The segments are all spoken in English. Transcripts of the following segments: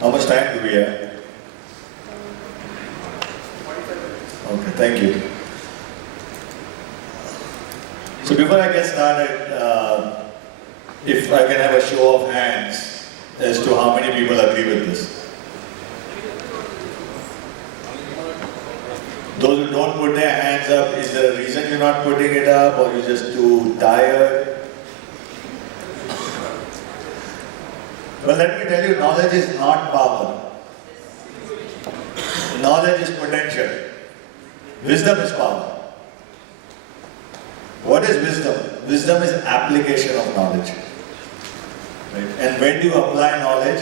How much time do we have? Okay, thank you. So before I get started, if I can have a show of hands as to how many people agree with this. Those who don't put their hands up, is there a reason you're not putting it up, or you're just too tired? Well, let me tell you, knowledge is not power. Knowledge is potential. Wisdom is power. What is wisdom? Wisdom is application of knowledge. Right? And when do you apply knowledge?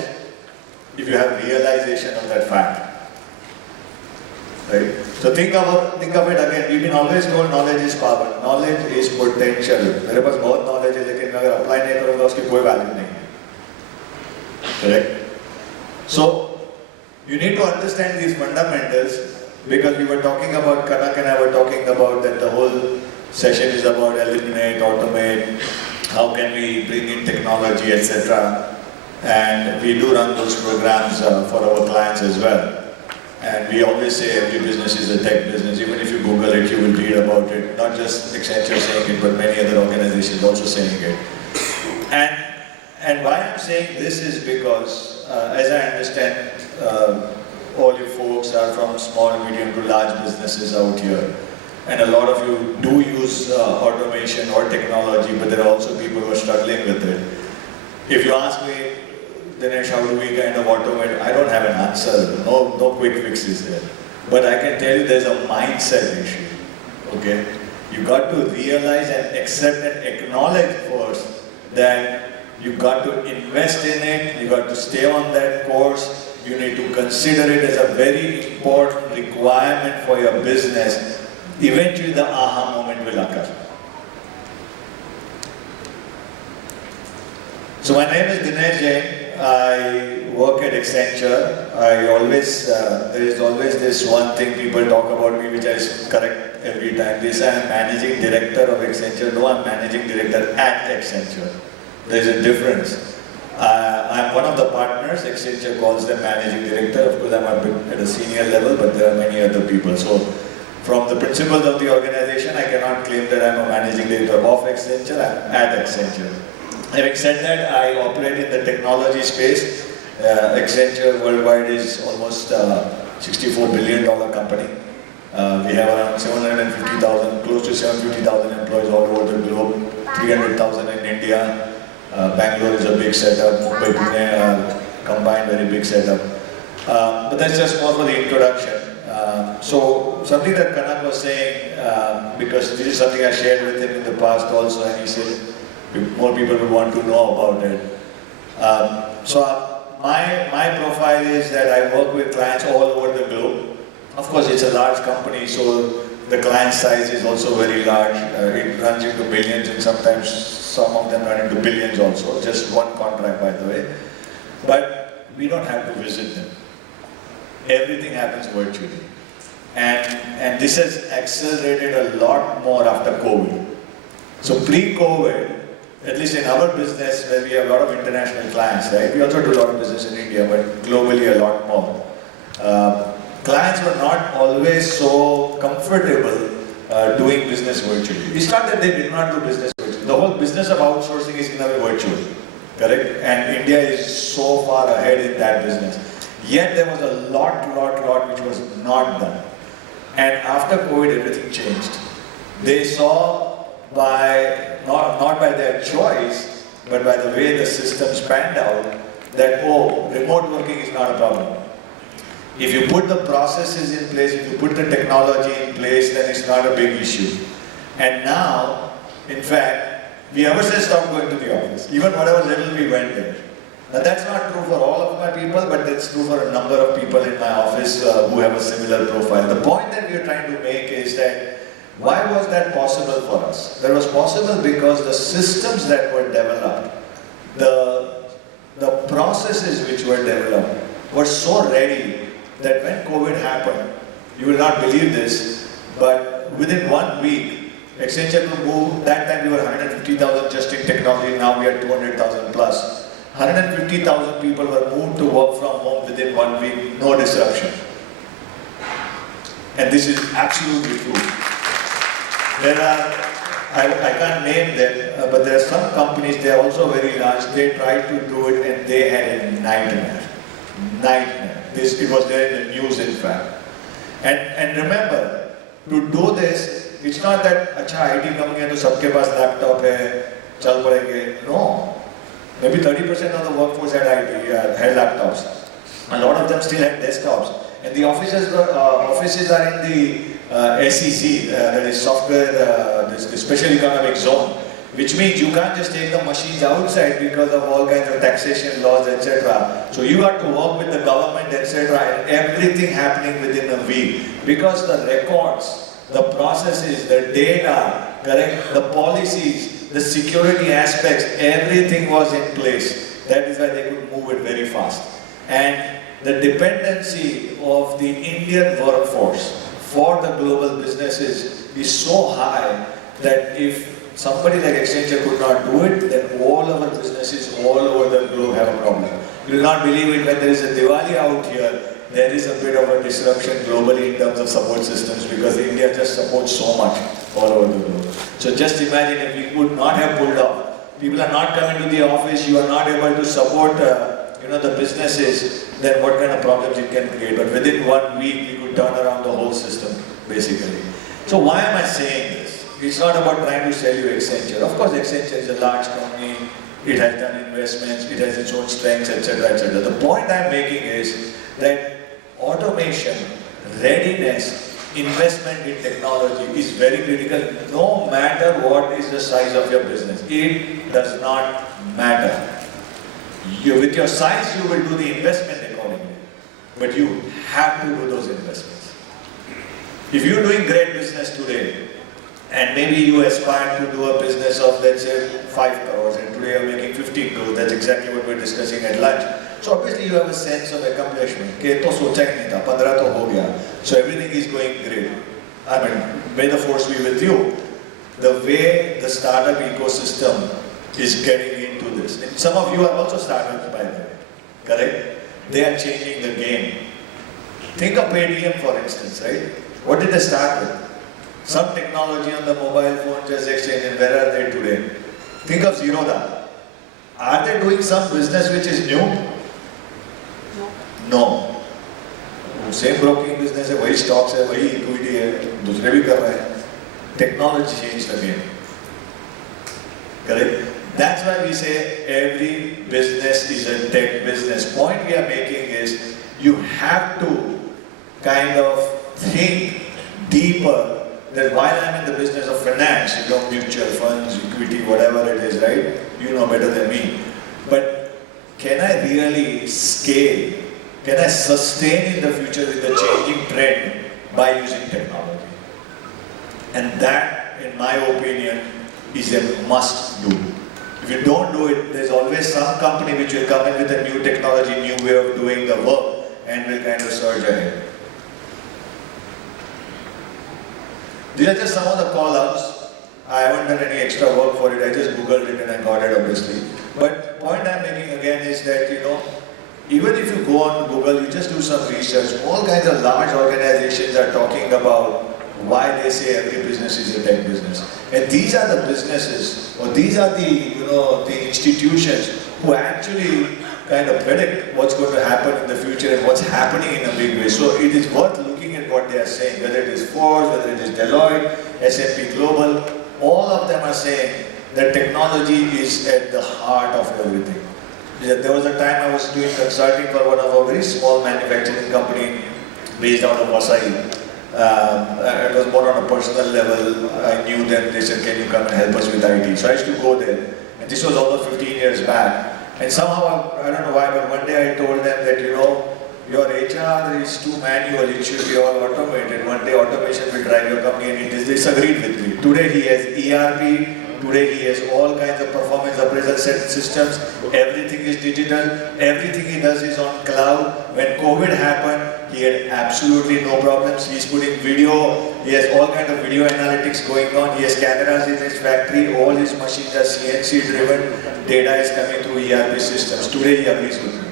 If you have realization of that fact. Right? So think of it again. We've been always told knowledge is power. Knowledge is potential. मेरे पास बहुत knowledge है, लेकिन मैं अगर apply नहीं करूँगा उसकी कोई value नहीं. Correct? So you need to understand these fundamentals, because we were talking about, Kanak and I were talking about that the whole session is about eliminate, automate, how can we bring in technology, etc. And we do run those programs for our clients as well. And we always say every business is a tech business. Even if you Google it, you will read about it. Not just Accenture saying it, but many other organizations also saying it. And why I'm saying this is because, as I understand, all you folks are from small, medium to large businesses out here. And a lot of you do use automation or technology, but there are also people who are struggling with it. If you ask me, Dinesh, how do we kind of automate? I don't have an answer. No quick fixes there. But I can tell you there's a mindset issue. Okay? You got to realize and accept and acknowledge first that you got to invest in it, you got to stay on that course, you need to consider it as a very important requirement for your business. Eventually the aha moment will occur. So my name is Dinesh Jain. I work at Accenture. There is always this one thing people talk about me which I correct every time. They say I'm managing director of Accenture. No, I'm managing director at Accenture. There is a difference. I'm one of the partners. Accenture calls them managing director. Of course, I'm at a senior level, but there are many other people. So from the principles of the organization, I cannot claim that I'm a managing director of Accenture. I'm at Accenture. Having said that, I operate in the technology space. Accenture worldwide is almost $64 billion company. We have around 750,000, close to 750,000 employees all over the globe, 300,000 in India. Bangalore is a big setup, Mumbai, Pune are combined, very big setup. But that's just more for the introduction. So something that Kanak was saying, because this is something I shared with him in the past also, and he said more people will want to know about it. So my profile is that I work with clients all over the globe. Of course, it's a large company, so the client size is also very large. It runs into millions, and sometimes some of them run into billions also. Just one contract, by the way. But we don't have to visit them. Everything happens virtually. And this has accelerated a lot more after COVID. So pre-COVID, at least in our business, where we have a lot of international clients, right? We also do a lot of business in India, but globally a lot more. Clients were not always so comfortable doing business virtually. It's not that they did not do business virtually. The whole business of outsourcing is in a way virtual, correct? And India is so far ahead in that business. Yet there was a lot which was not done. And after COVID, everything changed. They saw not by their choice, but by the way the systems panned out, that remote working is not a problem. If you put the processes in place, if you put the technology in place, then it's not a big issue. And now, in fact, we ourselves stopped going to the office. Even whatever little we went there. Now that's not true for all of my people, but that's true for a number of people in my office who have a similar profile. The point that we are trying to make is that why was that possible for us? That was possible because the systems that were developed, the processes which were developed were so ready that when COVID happened, you will not believe this, but within 1 week, Accenture could move. That time we were 150,000 just in technology, now we are 200,000 plus. 150,000 people were moved to work from home within 1 week, no disruption. And this is absolutely true. There are, I can't name them, but there are some companies, they are also very large, they tried to do it and they had a nightmare. It was there in the news in fact. And remember, to do this, it's not that, अच्छा IT company है तो सबके पास laptop है, चल पड़ेंगे. No. Maybe 30% of the workforce had had laptops. A lot of them still had desktops. And the offices are in the SEC, that is software, the special economic zone, which means you can't just take the machines outside because of all kinds of taxation laws, etc. So you got to work with the government, etc. and everything happening within a week. Because the records, the processes, the data, correct, the policies, the security aspects, everything was in place. That is why they could move it very fast. And the dependency of the Indian workforce for the global businesses is so high that if somebody like Accenture could not do it, then all our businesses all over the globe have a problem. You will not believe it, when there is a Diwali out here, there is a bit of a disruption globally in terms of support systems because India just supports so much all over the globe. So just imagine if we could not have pulled off. People are not coming to the office, you are not able to support the businesses, then what kind of problems it can create. But within 1 week, we could turn around the whole system, basically. So why am I saying this? It's not about trying to sell you Accenture. Of course, Accenture is a large company, it has done investments, it has its own strengths, etc., etc. The point I'm making is that automation, readiness, investment in technology is very critical no matter what is the size of your business. It does not matter. With your size, you will do the investment accordingly, but you have to do those investments. If you're doing great business today, and maybe you aspire to do a business of, let's say, 5 crores, and today you're making 15 crores, that's exactly what we're discussing at lunch. So obviously you have a sense of accomplishment. Okay, to socha hi nahi tha, 15 to ho gaya. So everything is going great. I mean, may the force be with you. The way the startup ecosystem is getting into this. And some of you are also startups by the way, correct? They are changing the game. Think of Paytm for instance, right? What did they start with? Some technology on the mobile phone just exchange, and where are they today? Think of Zerodha. Are they doing some business which is new? No. Same broking business है, वही stocks है, वही equity है, दूसरे भी कर रहे हैं. Technology changed the game. Correct? That's why we say every business is a tech business. Point we are making is you have to kind of think deeper that while I'm in the business of finance, mutual funds, equity, whatever it is, right? You know better than me. But can I really scale? Can I sustain in the future with the changing trend by using technology? And that, in my opinion, is a must do. If you don't do it, there's always some company which will come in with a new technology, new way of doing the work, and will kind of surge ahead. These are just some of the call-outs. I haven't done any extra work for it, I just googled it and I got it obviously. But point I'm making again is that, even if you go on Google, you just do some research, all kinds of large organizations are talking about why they say every business is a tech business. And these are the businesses, or these are the institutions who actually kind of predict what's going to happen in the future and what's happening in a big way. So it is worth looking at what they are saying, whether it is Forbes, whether it is Deloitte, S&P Global, all of them are saying that technology is at the heart of everything. There was a time I was doing consulting for one of our very small manufacturing company based out of Vasai. It was more on a personal level. I knew them, they said, can you come and help us with IT? So I used to go there. And this was almost 15 years back. And somehow, I don't know why, but one day I told them that, your HR is too manual, it should be all automated. One day automation will drive your company, and he disagreed with me. Today he has ERP, today he has all kinds of performance appraisal systems, everything is digital, everything he does is on cloud. When COVID happened, he had absolutely no problems. He's putting video, he has all kinds of video analytics going on, he has cameras in his factory, all his machines are CNC driven, data is coming through ERP systems. Today he agrees with me.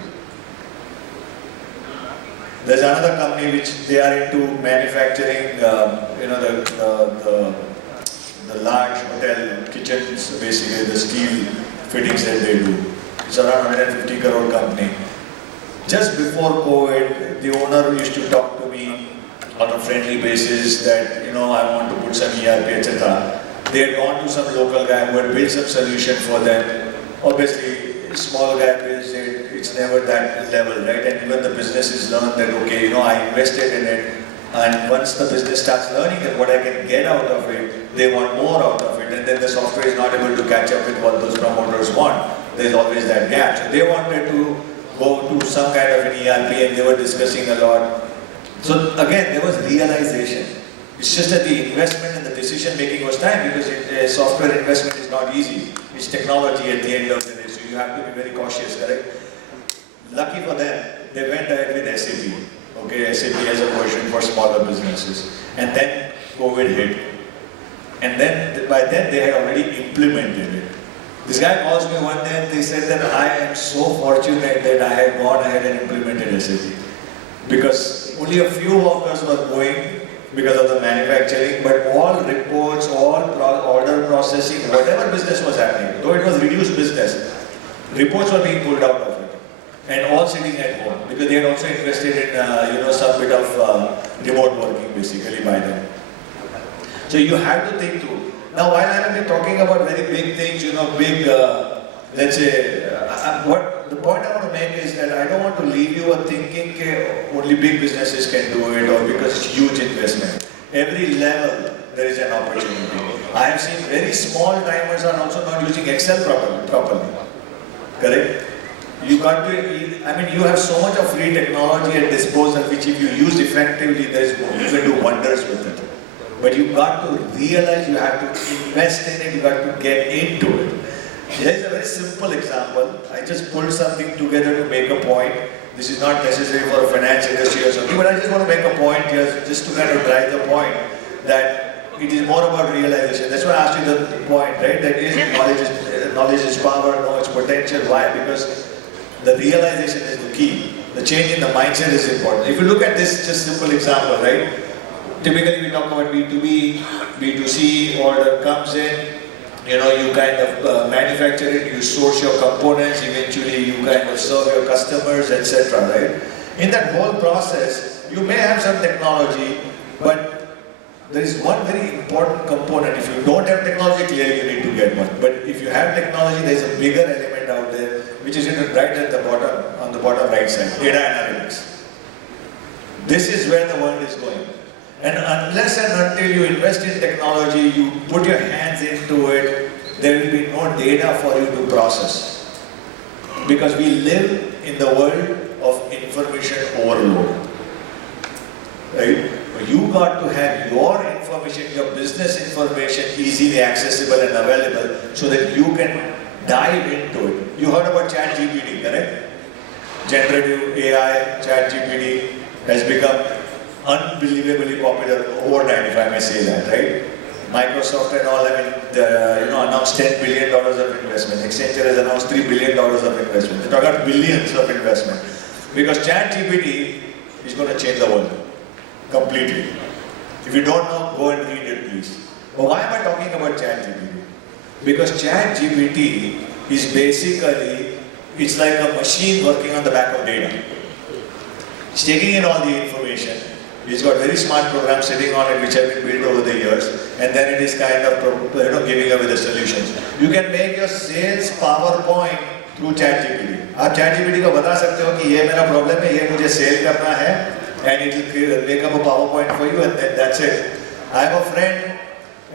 There's another company which they are into manufacturing, the large hotel kitchens, basically the steel fittings that they do. It's around 150 crore company. Just before COVID, the owner used to talk to me on a friendly basis that, I want to put some ERP, etc. They had gone to some local guy who had built some solution for them. Obviously, small guy builds it, it's never that level, right? And even the businesses learn that, okay, I invested in it, and once the business starts learning that what I can get out of it, they want more out of it, and then the software is not able to catch up with what those promoters want. There's always that gap. So they wanted to go to some kind of an ERP, and they were discussing a lot. So again, there was realization. It's just that the investment and the decision making was time, because software investment is not easy. It's technology at the end of the day, so you have to be very cautious, correct? Lucky for them, they went ahead with SAP. Okay, SAP has a version for smaller businesses. And then COVID hit. And then, by then they had already implemented it. This guy calls me one day and they said that I am so fortunate that I had gone ahead and implemented SAP. Because only a few workers were going because of the manufacturing, but all reports, all order processing, whatever business was happening, though it was reduced business, reports were being pulled out of it. And all sitting at home, because they had also invested in some bit of remote working basically by them. So you have to think through. Now while I have been talking about very big things, big, let's say, what the point I want to make is that I don't want to leave you thinking only big businesses can do it, or because it's huge investment. Every level there is an opportunity. I have seen very small timers are also not using Excel properly. Correct? You have so much of free technology at disposal, which if you use effectively, you can do wonders with it. But you got to realize you have to invest in it, you got to get into it. Here is a very simple example. I just pulled something together to make a point. This is not necessary for a finance industry or something, but I just want to make a point here, just to kind of drive the point that it is more about realization. That's why I asked you the point, right? That knowledge is power, know its potential. Why? Because the realization is the key. The change in the mindset is important. If you look at this just simple example, right? Typically we talk about B2B, B2C, order comes in, you kind of manufacture it, you source your components, eventually you kind of serve your customers, etc. Right? In that whole process, you may have some technology, but there is one very important component. If you don't have technology, clearly you need to get one. But if you have technology, there is a bigger element out there, which is written right at the bottom, on the bottom right side, data analytics. This is where the world is going. And unless and until you invest in technology, you put your hands into it, there will be no data for you to process. Because we live in the world of information overload. Right? You got to have your information, your business information easily accessible and available so that you can dive into it. You heard about ChatGPT, correct? Generative AI, ChatGPT has become unbelievably popular overnight, if I may say that, right? Microsoft and all, announced $10 billion of investment. Accenture has announced $3 billion of investment. They're talking about billions of investment. Because ChatGPT is going to change the world completely. If you don't know, go and read it, please. But why am I talking about ChatGPT? Because ChatGPT is basically, it's like a machine working on the back of data. It's taking in all the information. It's got very smart programs sitting on it which have been built over the years, and then it is kind of giving away the solutions. You can make your sales PowerPoint through ChatGPT. आप ChatGPT को बता सकते हो कि ये मेरा problem है, ये मुझे sell करना है, and it will make up a PowerPoint for you, and then that's it. I have a friend,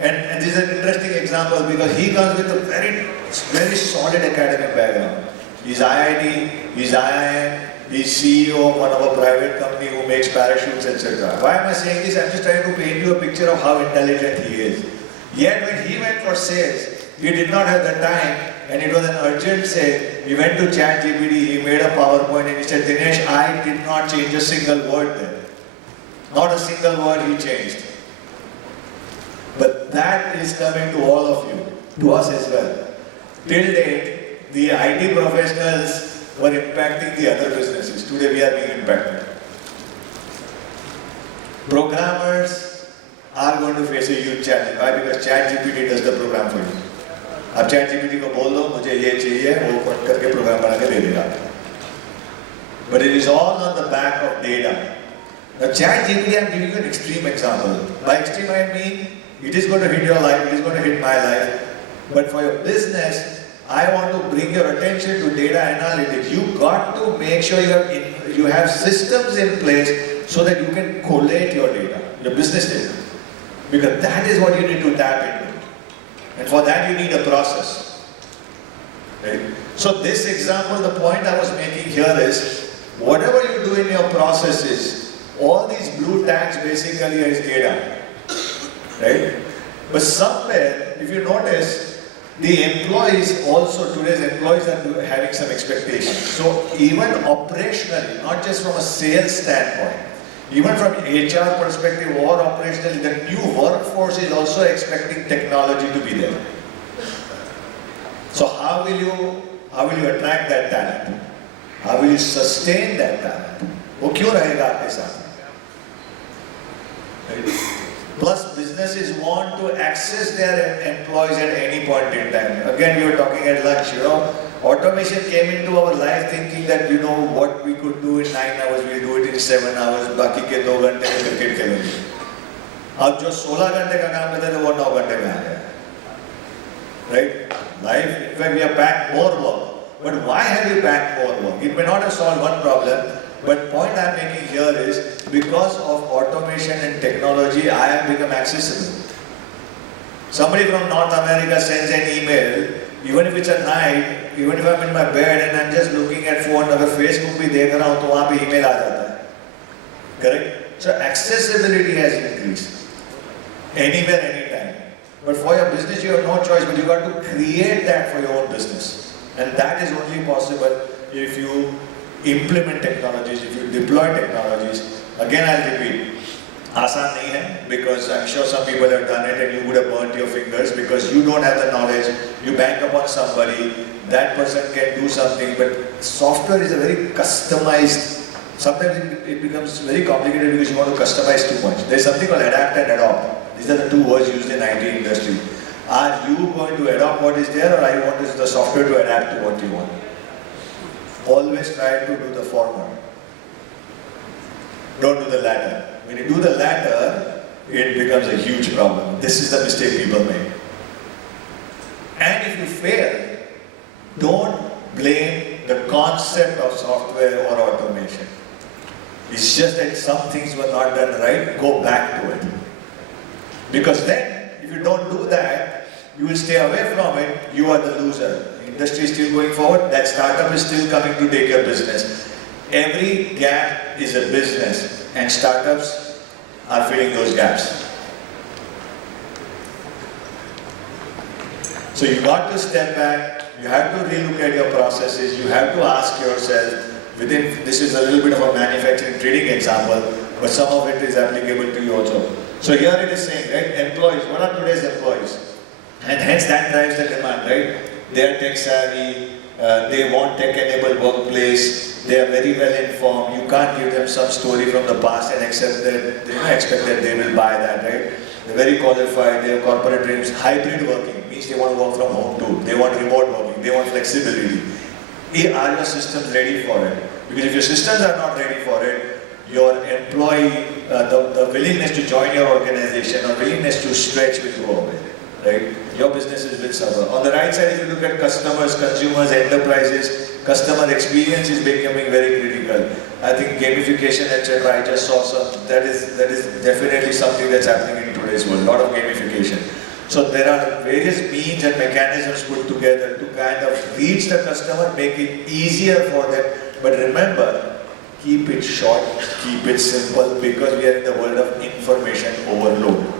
and this is an interesting example because he comes with a very solid academic background. He's IIT, he's IIM. He's CEO of one of a private company who makes parachutes, etc. Why am I saying this? I'm just trying to paint you a picture of how intelligent he is. Yet when he went for sales, he did not have the time, and it was an urgent sale. He went to ChatGPT, he made a PowerPoint, and he said, Dinesh, I did not change a single word there. Not a single word he changed. But that is coming to all of you, to us as well. Till date, the IT professionals were impacting the other businesses. Today we are being impacted. Programmers are going to face a huge challenge. Why? Because ChatGPT does the program for you. अब ChatGPT को बोल दो मुझे ये चाहिए, वो cut करके programme बना के दे देगा. But it is all on the back of data. Now ChatGPT, I'm giving you an extreme example. By extreme I mean it is going to hit your life, it is going to hit my life. But for your business, I want to bring your attention to data analytics. You got to make sure you have systems in place so that you can collate your data, your business data. Because that is what you need to tap into. And for that you need a process. Right? So this example, the point I was making here is, whatever you do in your processes, all these blue tags basically is data. Right? But somewhere, if you notice, the employees also, today's employees are having some expectations. So even operationally, not just from a sales standpoint, even from HR perspective or operationally, the new workforce is also expecting technology to be there. So how will you attract that talent? How will you sustain that talent? वो क्यों रहेगा आपके साथ? Plus, businesses want to access their employees at any point in time. Again, we were talking at lunch, automation came into our life thinking that, what we could do in 9 hours, we'll do it in 7 hours, बाकी के 2 घंटे में cricket खेलेंगे. अब जो 16 घंटे का काम करते थे वो 9 घंटे में आ गया. Right? Life, in fact, we have packed more work. But why have you packed more work? It may not have solved one problem, but point I'm making here is, because of automation and technology, I have become accessible. Somebody from North America sends an email, even if it's at night, even if I'm in my bed and I'm just looking at phone, अगर Facebook भी देख रहा हूँ तो वहाँ पे email आ जाता है. Correct? So accessibility has increased. Anywhere, anytime. But for your business, you have no choice, but you got to create that for your own business. And that is only possible if you implement technologies, if you deploy technologies. Again, I'll repeat, आसान नहीं है, because I'm sure some people have done it and you would have burnt your fingers because you don't have the knowledge. You bank upon somebody, that person can do something, but software is a very customized. Sometimes it becomes very complicated because you want to customize too much. There's something called adapt and adopt. These are the two words used in IT industry. Are you going to adopt what is there, or are you want the software to adapt to what you want? Always try to do the former. Don't do the latter. When you do the latter, it becomes a huge problem. This is the mistake people make. And if you fail, don't blame the concept of software or automation. It's just that some things were not done right, go back to it. Because then, if you don't do that, you will stay away from it, you are the loser. The industry is still going forward, that startup is still coming to take your business. Every gap is a business, and startups are filling those gaps. So you got to step back, you have to relook at your processes, you have to ask yourself, this is a little bit of a manufacturing trading example, but some of it is applicable to you also. So here it is saying, right, employees, what are today's employees? And hence that drives the demand, right? They are tech savvy, they want tech-enabled workplace, they are very well informed. You can't give them some story from the past and expect that they will buy that, right? They're very qualified, they have corporate dreams. Hybrid working means they want to work from home too. They want remote working, they want flexibility. Are your systems ready for it? Because if your systems are not ready for it, your employee, the willingness to join your organization or willingness to stretch will go away, right? Your businesses will suffer. On the right side, if you look at customers, consumers, enterprises, customer experience is becoming very critical. I think gamification, etc. I just saw some. That is definitely something that's happening in today's world. A lot of gamification. So there are various means and mechanisms put together to kind of reach the customer, make it easier for them. But remember, keep it short, keep it simple, because we are in the world of information overload.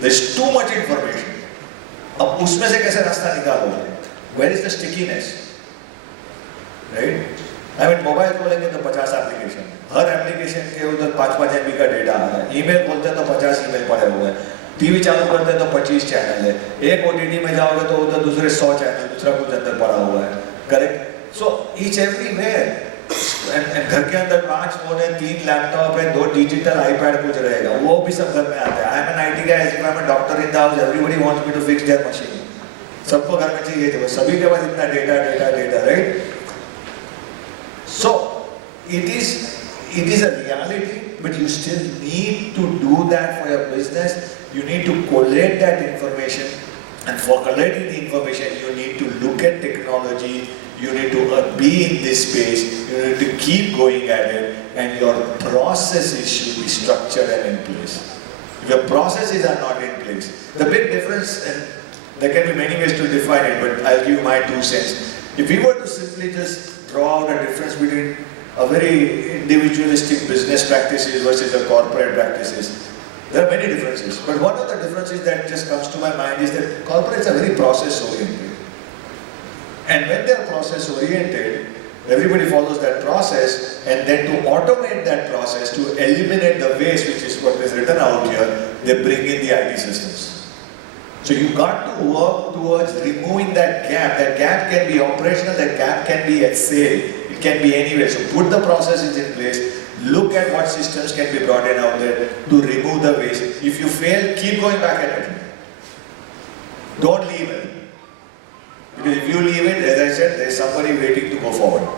There's too much information. अब उसमें से कैसे रास्ता निकालोगे? Where is the stickiness? Right? I mean, mobile खोलेंगे तो 50 application, हर application के उधर 5-5 MB का डेटा आ रहा है. ईमेल खोलते हैं तो 50 ईमेल पड़े हुए हैं. टीवी चालू करते हैं तो 25 चैनल है. एक OTT में जाओगे तो उधर दूसरे 100 चैनल, दूसरा कुछ अंदर पड़ा हुआ है. Correct? So each everywhere. And घर के अंदर 5 फोन है, 3 लैपटॉप है, 2 डिजिटल आईपैड कुछ रहेगा, वो भी सब घर में आता है. I am an IT guy, if I am a doctor in the house, everybody wants me to fix their machine. सबको घर में चाहिए थे, सभी के पास इतना data, right? So it is a reality, but you still need to do that for your business. You need to collate that information, and for collating the information, you need to look at technology. You need to be in this space. You need to keep going at it, and your processes should be structured and in place. If your processes are not in place, the big difference, and there can be many ways to define it, but I'll give you my 2 cents. If we were to simply just draw out a difference between a very individualistic business practices versus a corporate practices, there are many differences. But one of the differences that just comes to my mind is that corporates are very process oriented. And when they are process oriented, everybody follows that process, and then to automate that process, to eliminate the waste, which is what is written out here, they bring in the IT systems. So you got to work towards removing that gap. That gap can be operational, that gap can be at sale, it can be anywhere. So put the processes in place, look at what systems can be brought in out there to remove the waste. If you fail, keep going back at it. Don't leave it. Because if you leave it, as I said, there is somebody waiting to go forward.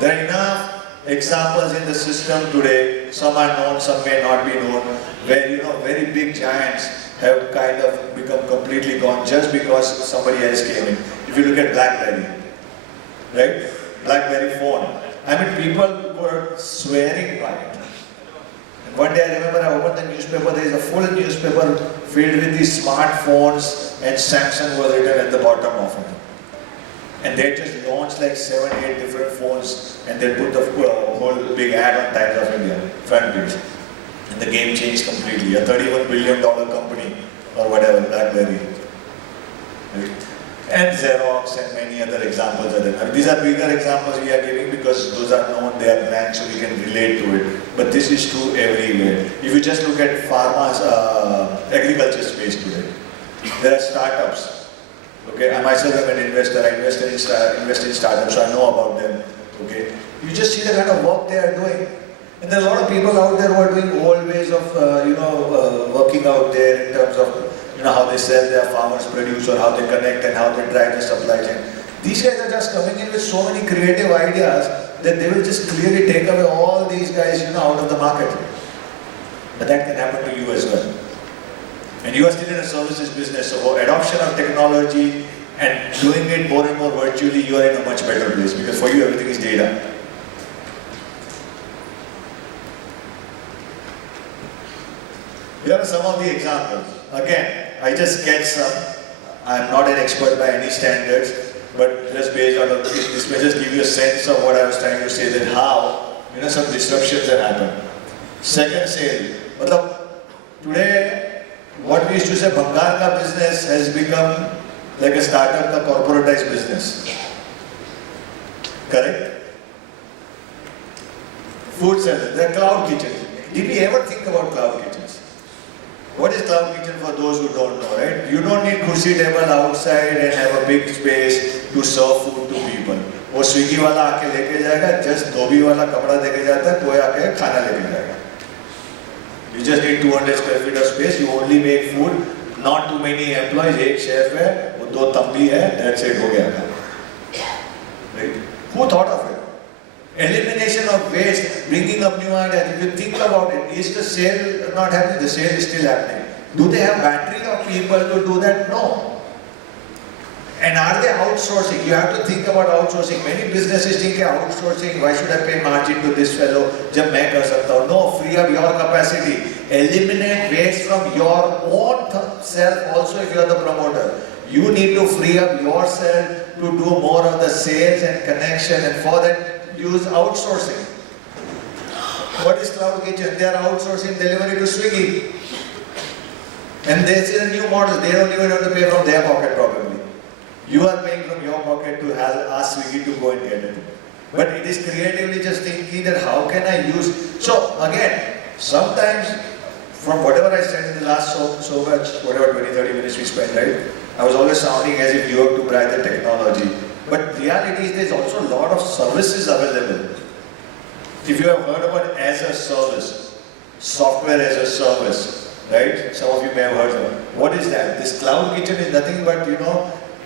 There are enough examples in the system today, some are known, some may not be known, where very big giants have kind of become completely gone just because somebody else came in. If you look at BlackBerry, right? BlackBerry phone. I mean, people were swearing by it. And one day I remember I opened the newspaper, there is a full newspaper filled with these smartphones, and Samsung was written at the bottom of it. And they just launched like 7, 8 different phones, and they put the whole big ad on Times of India, front page. And the game changed completely. A $31 billion company, or whatever, BlackBerry. Right? And Xerox and many other examples are there. I mean, these are bigger examples we are giving because those are known, they are blank, so we can relate to it. But this is true everywhere. If you just look at pharma's agriculture space today, there are startups. Okay, I myself am an investor. I invest in startups, so I know about them. Okay, you just see the kind of work they are doing. And there are a lot of people out there who are doing old ways of, working out there in terms of, how they sell their farmers' produce or how they connect and how they drive the supply chain. These guys are just coming in with so many creative ideas that they will just clearly take away all these guys, out of the market. But that can happen to you as well. And you are still in a services business, so for adoption of technology and doing it more and more virtually, you are in a much better place because for you everything is data. Here are some of the examples. Again, I just sketched some. I am not an expert by any standards, but just based on this may just give you a sense of what I was trying to say, that how some disruptions have happened. Second sale. Today, what we used to say Bhangar ka business has become like a startup ka corporatized business. Correct? Food service, the cloud kitchen. Did we ever think about cloud kitchens? What is cloud kitchen for those who don't know, right? You don't need kursi table outside and have a big space to serve food to people. वो Swiggy वाला आके लेके जाएगा, just धोबी वाला कपड़ा देके जाता है, कोई आके खाना लेके जाएगा. You just need 200 square feet of space. You only make food. Not too many employees. एक chef है, वो 2 तंबी है. That's it, हो गया. Right? Who thought of it? Elimination of waste, bringing up new ideas. If you think about it, is the sale not happening? The sale is still happening. Do they have battery of people to do that? No. And are they outsourcing? You have to think about outsourcing. Many businesses think outsourcing, why should I pay margin to this fellow? जब मैं कर सकता हूँ. No, free up your capacity. Eliminate waste from your own self also if you are the promoter. You need to free up yourself to do more of the sales and connection, and for that use outsourcing. What is Cloud Kitchen? They are outsourcing delivery to Swiggy. And this is a new model. They don't even have to pay from their pocket probably. You are paying from your pocket to ask Swiggy to go and get it. But it is creatively just thinking that how can I use. So again, sometimes from whatever I said in the last so much, whatever 20-30 minutes we spent, right? I was always sounding as if you have to buy the technology. But reality is there's also a lot of services available. If you have heard about as a service, software as a service, right? Some of you may have heard of it. What is that? This cloud kitchen is nothing but,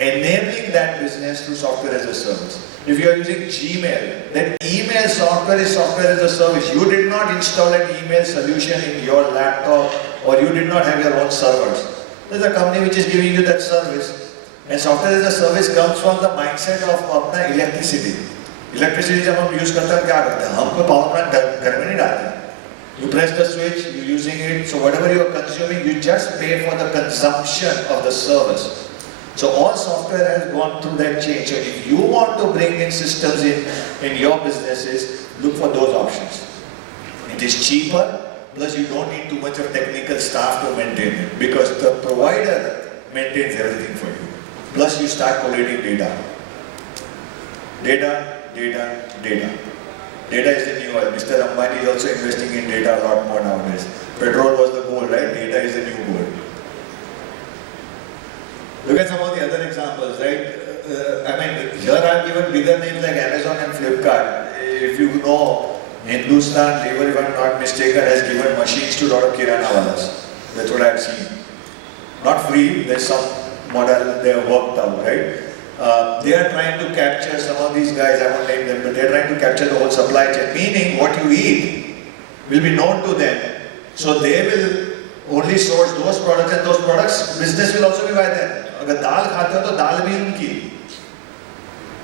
enabling that business through software as a service. If you are using Gmail, then email software is software as a service. You did not install an email solution in your laptop, or you did not have your own servers. There's a company which is giving you that service. And software as a service comes from the mindset of electricity. Electricity जब हम use करते हैं क्या करते हैं? हमको power plant घर में नहीं डालते हैं. You press the switch, you're using it, so whatever you're consuming, you just pay for the consumption of the service. So all software has gone through that change. So if you want to bring in systems in your businesses, look for those options. It is cheaper, plus you don't need too much of technical staff to maintain it, because the provider maintains everything for you. Plus you start collating data. Data is the new oil. Mr. Ambani is also investing in data a lot more nowadays. Petrol was the gold, right? Data is the new gold. Look at some of the other examples, right? Here I've given bigger names like Amazon and Flipkart. If you know, Hindustan Lever, if I'm not mistaken, has given machines to a lot of Kirana walas. That's what I've seen. Not free, there's some model they have worked out, right? They are trying to capture some of these guys, I won't name them, but they're trying to capture the whole supply chain. Meaning, what you eat will be known to them. So they will only source those products, and those products, business will also be by them. अगर दाल खाते हो तो दाल भी उनकी.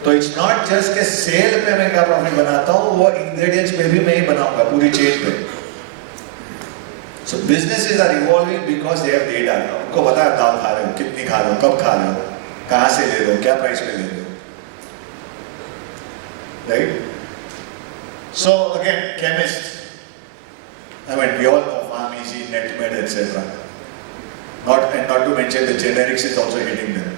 तो it's not just कि cell पे मैं क्या प्रॉफिट बनाता हूँ, वो ingredients पे भी मैं ही बनाऊंगा पूरी चेन पे. So businesses are evolving because they have data. उनको पता है दाल खा रहे हो, कितनी खा रहे हो, कब खा रहे हो, कहाँ से ले रहे हो, क्या प्राइस पे ले रहे हो, right? So again, chemists. We all know pharmacy, NetMed, etc. Not to mention the generics is also hitting them.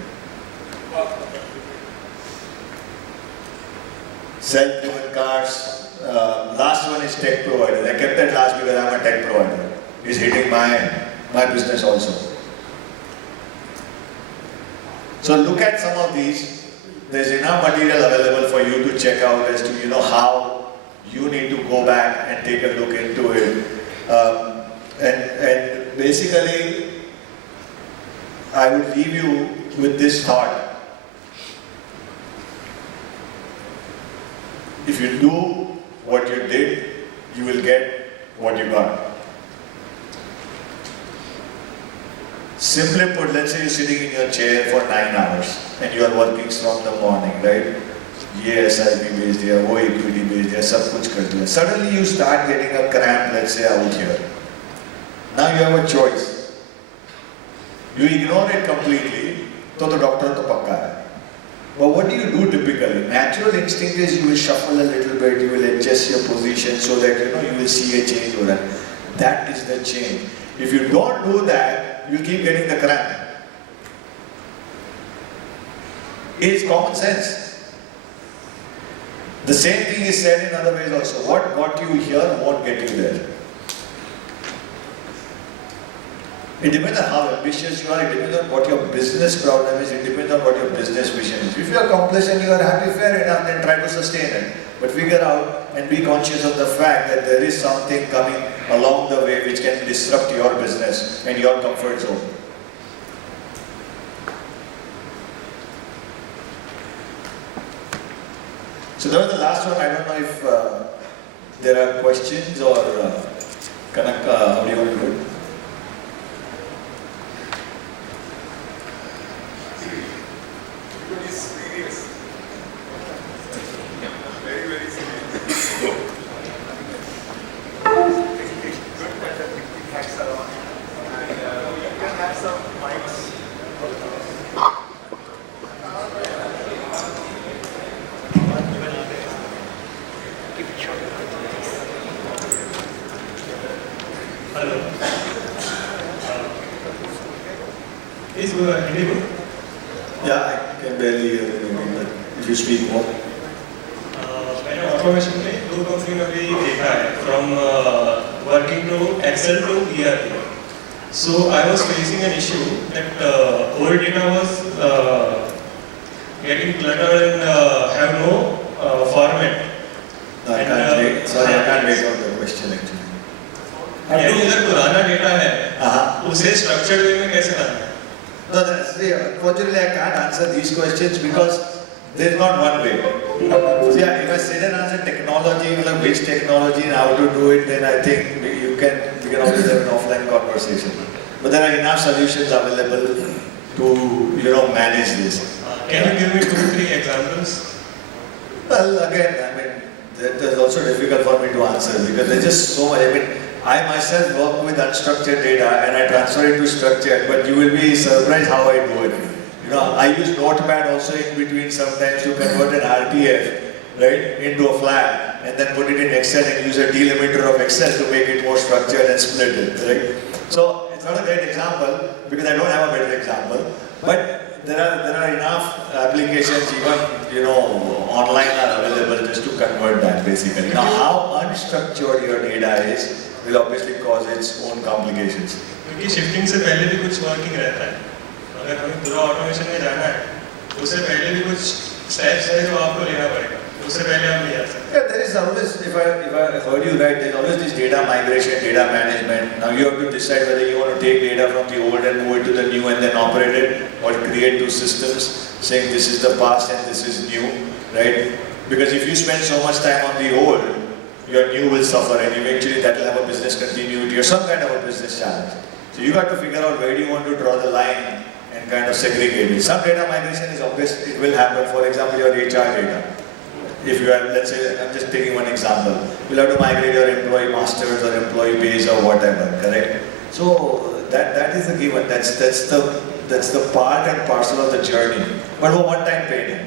Self-driven cars. Last one is tech provider. I kept that last because I'm a tech provider. It's hitting my business also. So look at some of these. There's enough material available for you to check out as to how you need to go back and take a look into it. And basically, I would leave you with this thought. If you do what you did, you will get what you got. Simply put, let's say you're sitting in your chair for 9 hours and you are working from the morning, right? ये SIP बेच दिया, वो equity बेच दिया, सब कुछ कर दिया. Suddenly you start getting a cramp, let's say out here. Now you have a choice. You ignore it completely, तो doctor तो पक्का है. But what do you do typically? Natural instinct is you will shuffle a little bit, you will adjust your position so that you will see a change or that. That is the change. If you don't do that, you keep getting the cramp. It's common sense. The same thing is said in other ways also. What got you here won't get you there. It depends on how ambitious you are, it depends on what your business problem is, it depends on what your business vision is. If you are complacent, you are happy, fair enough, then try to sustain it. But figure out and be conscious of the fact that there is something coming along the way which can disrupt your business and your comfort zone. So that was the last one. I don't know if there are questions or Kanak, how do you want to do it? Is audible? Yeah, I can barely hear you, but if you speak more. मैंने automation में दो company में भी देखा है, from working to Excel to ERP. So I was facing an issue that old data was getting cluttered and have no format. I can't make out the question actually. यानी अगर पुराना data है, उसे structured way में कैसे लाना है? No, unfortunately I can't answer these questions because there is not one way. See, if I sit and answer technology, like which technology and how to do it, then I think we can always have an offline conversation. But there are enough solutions available to manage this. Can you give me 2-3 examples? Well, again, I mean, that is also difficult for me to answer because there's just so much. I mean, I myself work with unstructured data and I transfer it to structured, but you will be surprised how I do it. I use Notepad also in between sometimes to convert an RTF, right, into a flag and then put it in Excel and use a delimiter of Excel to make it more structured and split it, right? So it's not a great example because I don't have a better example, but there are enough applications even online are available just to convert that basically. Now how unstructured your data is will obviously cause its own complications. क्योंकि shifting से पहले भी कुछ working रहता है. अगर हमें पूरा ऑटोमेशन में जाना है, उससे पहले भी कुछ स्टेप्स है जो आपको लेना पड़ेगा. उससे पहले आप नहीं आ सकते. Yeah, there is always, if I heard you right, there is always this data migration, data management. Now you have to decide whether you want to take data from the old and move it to the new and then operate it, or create two systems saying this is the past and this is new, right? Because if you spend so much time on the old, your new will suffer and eventually that will have a business continuity or some kind of a business challenge. So you got to figure out where do you want to draw the line and kind of segregate it. Some data migration is obvious, it will happen. For example, your HR data. If you have, let's say, I'm just taking one example, you'll have to migrate your employee masters or employee base or whatever, correct? So that is the given. That's the part and parcel of the journey. But for one time payment.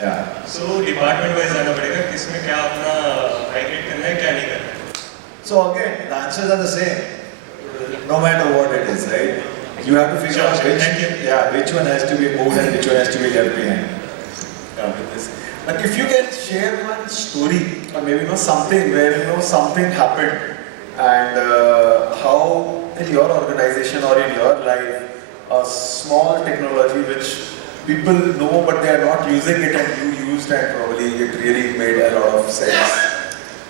Yeah. So department wise जाना पड़ेगा किसमें क्या अपना migrate करना है क्या नहीं करना है. So again, the answers are the same, no matter what it is, right? You have to figure out which one has to be moved and which one has to be left behind. Like if you can share one story or maybe something where something happened and how in your organization or in your life a small technology which people know but they are not using it and you used and probably it really made a lot of sense.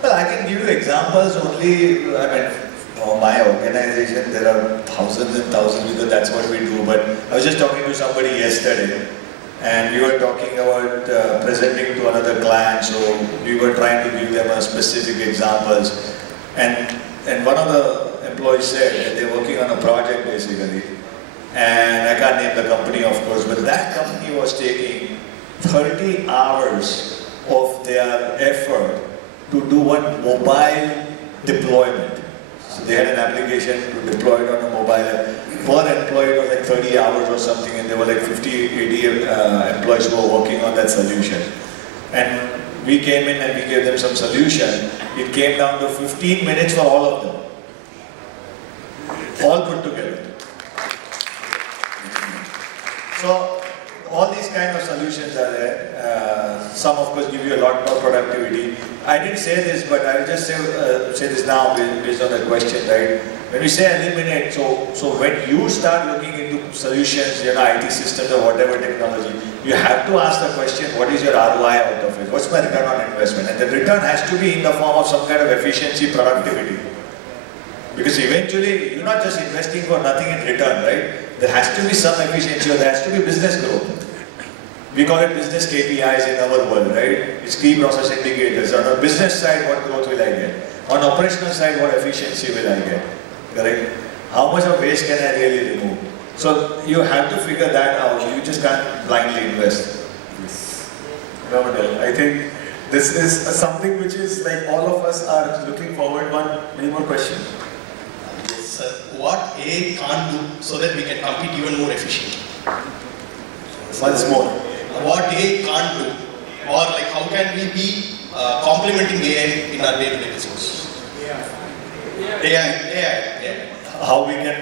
Well, I can give you examples only. I mean, for my organization there are thousands and thousands because that's what we do. But I was just talking to somebody yesterday and we were talking about presenting to another client. So we were trying to give them a specific examples. And one of the employees said that they're working on a project basically. And I can't name the company of course, but that company was taking 30 hours of their effort to do one mobile deployment. So they had an application to deploy it on a mobile. Per employee was like 30 hours or something and there were like 50-80 employees who were working on that solution. And we came in and we gave them some solution. It came down to 15 minutes for all of them. All put together. So all these kind of solutions are there. Some of course give you a lot more productivity. I didn't say this, but I'll just say this now based on the question, right? When we say eliminate, so when you start looking into solutions, IT systems or whatever technology, you have to ask the question, what is your ROI out of it? What's my return on investment? And the return has to be in the form of some kind of efficiency, productivity. Because eventually, you're not just investing for nothing in return, right? There has to be some efficiency or there has to be business growth. We call it business KPIs in our world, right? It's key process indicators. On the business side, what growth will I get? On operational side, what efficiency will I get? Correct? How much of waste can I really remove? So you have to figure that out. You just can't blindly invest. Yes. I think this is something which is like all of us are looking forward. Any more questions? What AI can't do so that we can compete even more efficiently? Once more. What AI can't do, or like how can we be complementing AI in our day-to-day business? AI. How we can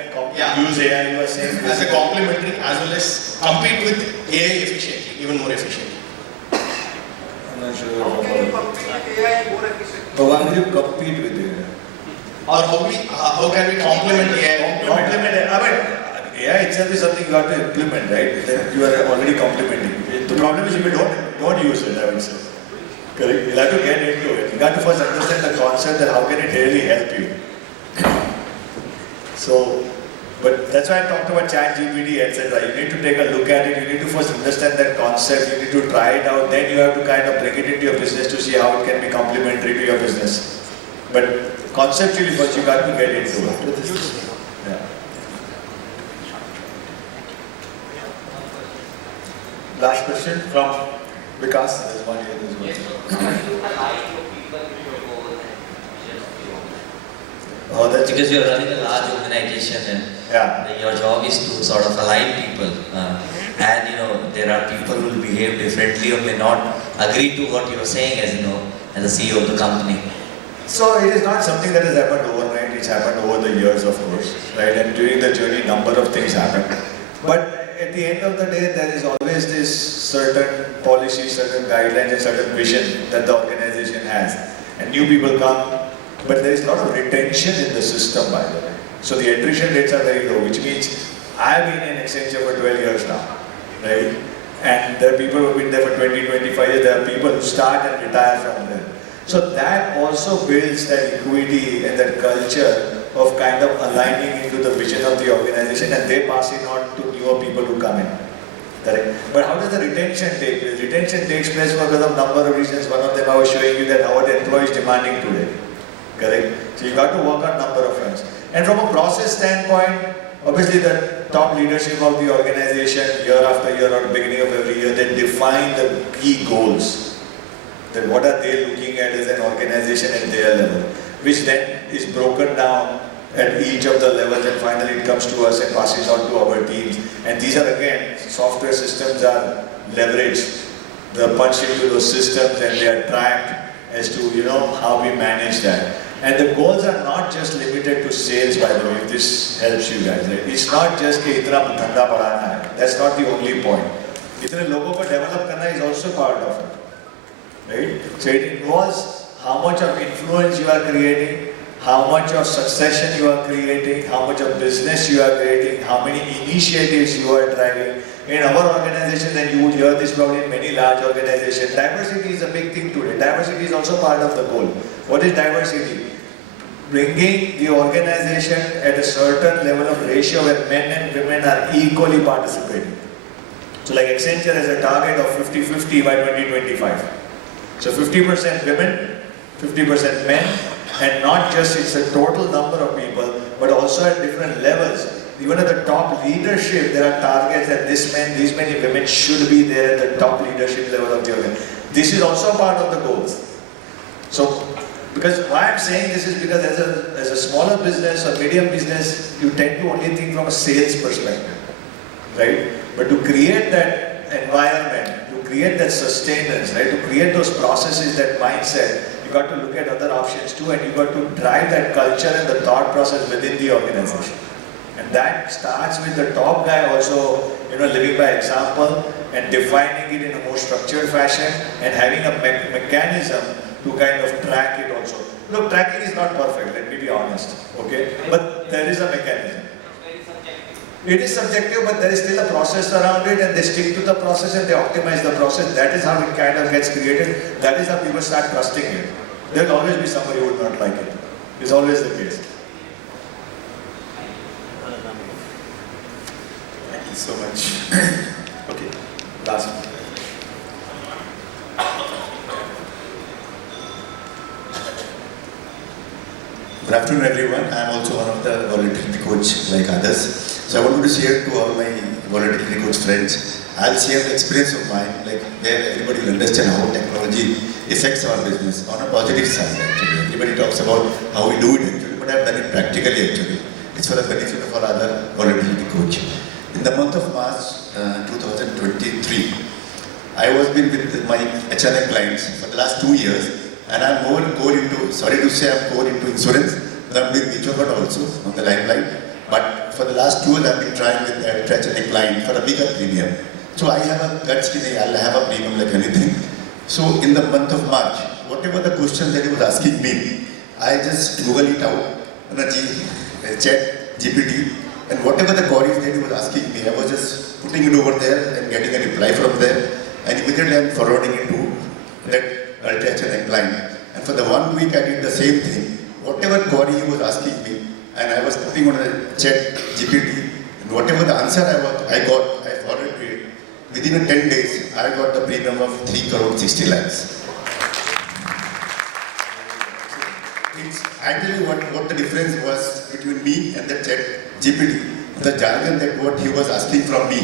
use AI, you are saying? As a complementary as well as compete with AI efficiently, even more efficiently. I'm not sure. How can you compete with AI more efficiently? But why do you compete with AI? Or how can we complement AI? Complement it. I mean, AI itself is something you have to implement, right? That you are already complementing. The problem is if you don't use it, I would say. Correct? You'll have to get into it. You have to first understand the concept and how can it really help you. So, but that's why I talked about ChatGPT, etc. You need to take a look at it. You need to first understand that concept. You need to try it out. Then you have to kind of bring it into your business to see how it can be complementary to your business. But conceptually first you got to get into it. Yeah. Last question from Vikas. There's one here, there's one here. Oh, that's Because you're running a large organization and yeah. your job is to sort of align people. And there are people who will behave differently or may not agree to what you're saying as as a CEO of the company. So it is not something that has happened overnight, it's happened over the years of course, right? And during the journey, number of things happen. But at the end of the day, there is always this certain policy, certain guidelines and certain vision that the organization has. And new people come, but there is a lot of retention in the system by the way. So the attrition rates are very low, which means I've been in Accenture for 12 years now, right? And there are people who have been there for 20, 25 years, there are people who start and retire from there. So that also builds that equity and that culture of kind of aligning into the vision of the organization and they pass it on to newer people who come in. Correct? But how does the retention take place? Retention takes place because of number of reasons. One of them I was showing you that how the employee is demanding today. Correct? So you got to work on number of fronts. And from a process standpoint, obviously the top leadership of the organization year after year or beginning of every year, they define the key goals. Then what are they looking at as an organization at their level, which then is broken down at each of the levels and finally it comes to us and passes on to our teams. And these are again, software systems are leveraged. They're punched into those systems and they are tracked as to how we manage that. And the goals are not just limited to sales by the way, if this helps you guys. Right? It's not just कि इतना धंधा बढ़ाना है. That's not the only point. इतने लोगों को develop करना is also part of it. Right? So it involves how much of influence you are creating, how much of succession you are creating, how much of business you are creating, how many initiatives you are driving. In our organization, and you would hear this probably in many large organizations, diversity is a big thing today. Diversity is also part of the goal. What is diversity? Bringing the organization at a certain level of ratio where men and women are equally participating. So like Accenture has a target of 50-50 by 2025. So 50% women, 50% men, and not just it's a total number of people, but also at different levels. Even at the top leadership, there are targets that these many women should be there at the top leadership level of the organization. This is also part of the goals. So, because why I'm saying this is because as a smaller business or medium business, you tend to only think from a sales perspective, right? But to create that environment, to create that sustenance, right? To create those processes, that mindset, you got to look at other options too, and you got to drive that culture and the thought process within the organization. And that starts with the top guy also, living by example and defining it in a more structured fashion and having a mechanism to kind of track it also. Look, tracking is not perfect, let me be honest, okay? But there is a mechanism. It is subjective, but there is still a process around it and they stick to the process and they optimize the process. That is how it kind of gets created. That is how people start trusting it. There will always be somebody who would not like it. It's always the case. Thank you so much. Okay, last one. Good afternoon everyone. I am also one of the volatility coach like others. So I wanted to share to all my volatility coach friends. I'll share the experience of mine, like where everybody will understand how technology affects our business on a positive side actually. Everybody talks about how we do it actually, but I've done it practically actually. It's for the benefit of our other volatility coach. In the month of March 2023, I was been with my HNI clients for the last 2 years. And I'm more into, sorry to say, I'm more into insurance. I'm doing Mutualfunds also on the limelight. But for the last 2 years, I've been trying with the HNI client for a bigger premium. So I have a gut feeling I'll have a premium like anything. So in the month of March, whatever the questions that he was asking me, I just Google it out on a chat GPT, and whatever the queries that he was asking me, I was just putting it over there and getting a reply from there, and immediately I'm forwarding it to that attach and incline. And for the 1 week I did the same thing. Whatever query he was asking me, and I was putting on a chat GPT, and whatever the answer I got, I forwarded it. Within 10 days, I got the premium of 3 crore 60 lakhs. It's actually what the difference was between me and the chat GPT. The jargon that what he was asking from me,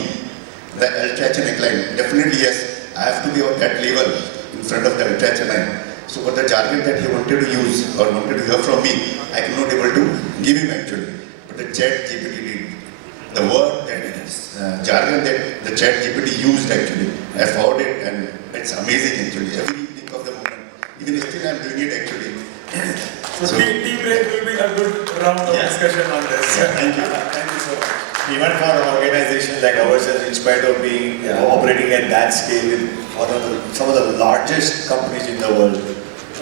the attach and incline. Definitely yes, I have to be on that level in front of the attach and incline. So but the jargon that he wanted to use or wanted to hear from me, I could not able to give him actually. But the chat GPT did. The word that jargon that the chat GPT used actually, I found it and it's amazing actually. Every week of the moment. Even still I'm doing it actually. So tea break will be a good round of discussion on this. Thank you. Thank you so much. Even for an organization like ourselves, in spite of being operating at that scale with some of the largest companies in the world,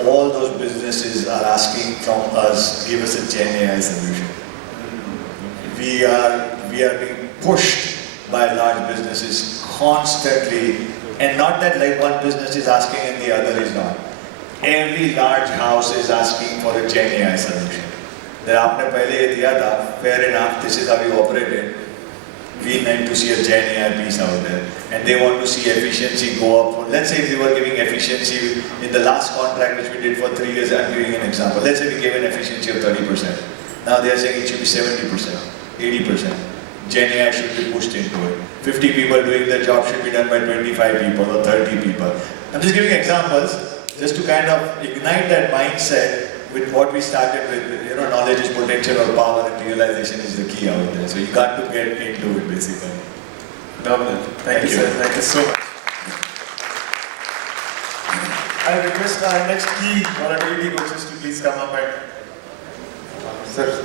all those businesses are asking from us, give us a Gen AI solution. We are being pushed by large businesses constantly, and not that like one business is asking and the other is not. Every large house is asking for a Gen AI solution. That आपने पहले ये दिया था, fair enough, this is how we operated. We need to see a Gen AI piece out there, and they want to see efficiency go up. Let's say if we were giving efficiency in the last contract which we did for 3 years, I'm giving an example. Let's say we gave an efficiency of 30%. Now they are saying it should be 70%, 80%. Gen AI should be pushed into it. 50 people doing the job should be done by 25 people or 30 people. I'm just giving examples just to kind of ignite that mindset with what we started with, knowledge is potential or power, and realization is the key out there. So you got to get into it basically. Love it. Thank you, sir. Thank you so much. I request our next key volatility coaches to please come up and sir.